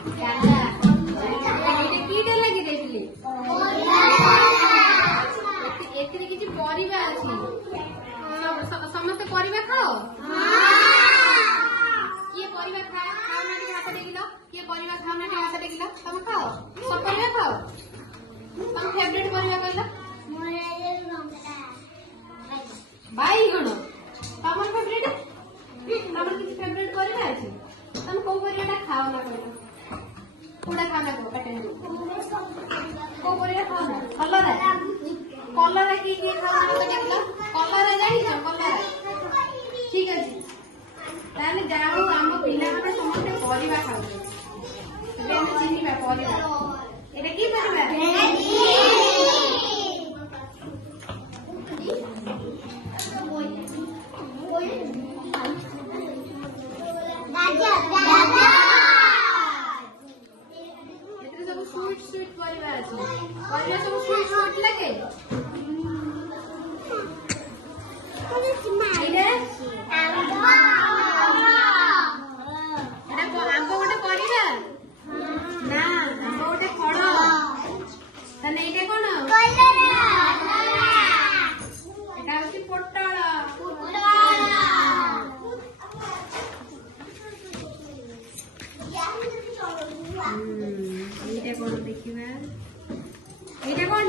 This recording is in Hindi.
किटा लगी देखली एथिरे किछि परिबा अछि समस्त परिबा खाओ किए परिबा खाओ ना हाथ देखिलो किए परिबा खाओ ना हाथ देखिलो तुम खाओ सब परिबा खाओ तुम फेवरेट परिबा कहला बाईगण तमर फेवरेट तमर किछि फेवरेट परिबा अछि तुम को परिबा खाओ ना कहला कोडा खाना को कटे को परिबा खाओ ना कलरा कलरा की खाओ ना तो देखला कलरा जानि छ कलरा ठीक अछि ताले जाऊ हम पिला माने समस्त परिबा खाऊ तबे हम चिन्हिबा परिबा एटा की परिबा स्वीट स्वीट परिबा अछि परिबा सब स्वीट स्वीट लगे आइले आम्ब गोटे परिबा ना आम्ब गोटे फल ताने एटा कोन एटा होछि पोटल এইটা কোন দেখিবা এইটা কোন